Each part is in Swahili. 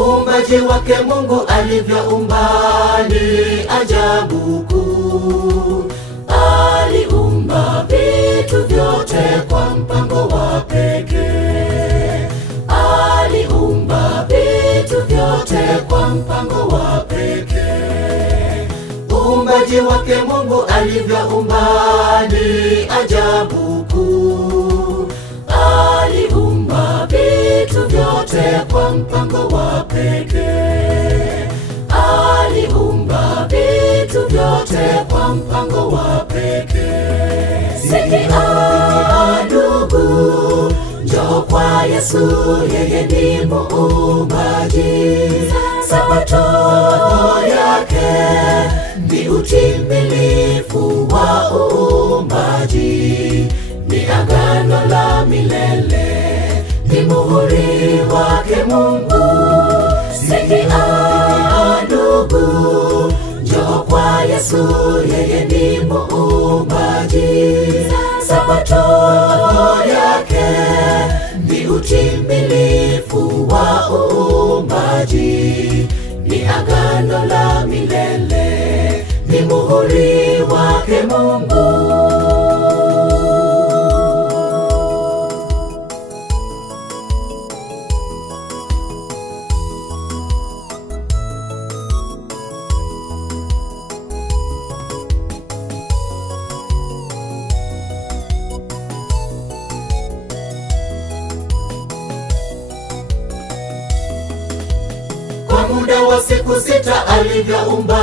Uumbaji wake Mungu alivyoumba ni ajabu kuu. Aliumba vitu vyote kwa mpango wa pekee. Aliumba vitu vyote kwa mpango wa pekee. Uumbaji wake Mungu alivyoumba ni ajabu kuu. Aliumba vitu vyote kwa mpango wa pekee. Aliumba vitu vyote kwa mpango wa pekee. Sikia ndugu, njoo kwa Yesu, yeye ni muumbaji. Sabato yake ni utimilifu wa uumbaji, ni agano la milele, ni muhuri wake Mungu. Sikia ndugu, njoo kwa Yesu, yeye ni muumbaji. Sabato yake ni utimilifu wa uumbaji, ni agano la milele, ni muhuri wake Mungu. Kwa muda wa siku 6 alivyoumba,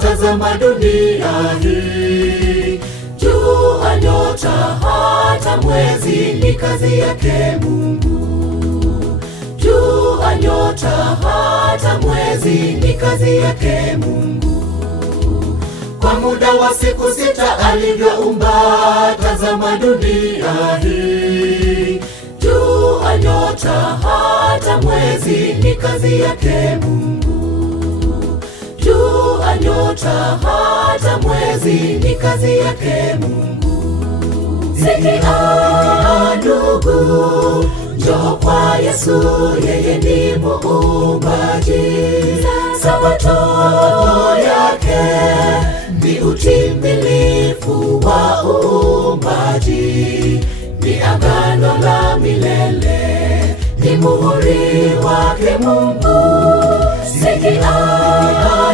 tazama dunia hii. Jua, nyota, hata mwezi ni kazi yake Mungu. Jua, nyota, hata mwezi ni kazi yake Mungu. Kwa muda wa siku 6 alivyoumba, tazama dunia hii. Jua, nyota, hata mwezi ni kazi yake Mungu. Jua, nyota, hata mwezi ni kazi yake Mungu. Sikia ndugu, njoo kwa Yesu, yeye ni muumbaji. Sabato yake ni utimilifu wa uumbaji, ni agano la milele, ni muhuri wake Mungu. Sikia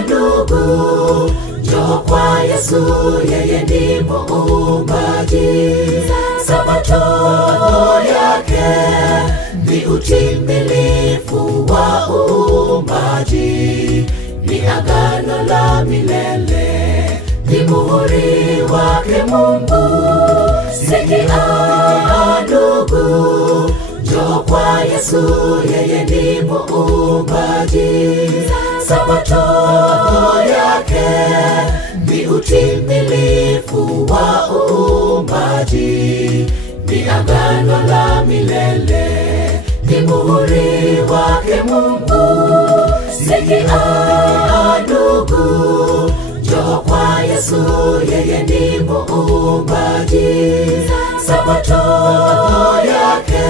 ndugu, njoo kwa Yesu, yeye ni muumbaji. Sabato yake ni utimilifu wa uumbaji, ni agano la milele, ni muhuri wake Mungu. Sikia ndugu, njoo kwa Yesu, yeye ni muumbaji. Sabato yake ni utimilifu wa uumbaji, ni agano la milele, ni muhuri wake Mungu. Sikia ndugu, njoo kwa Yesu, yeye ni muumbaji. Sabato yake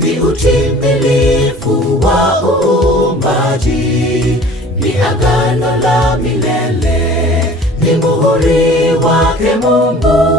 ni utimilifu wa uumbaji, ni agano la milele, ni muhuri wake Mungu.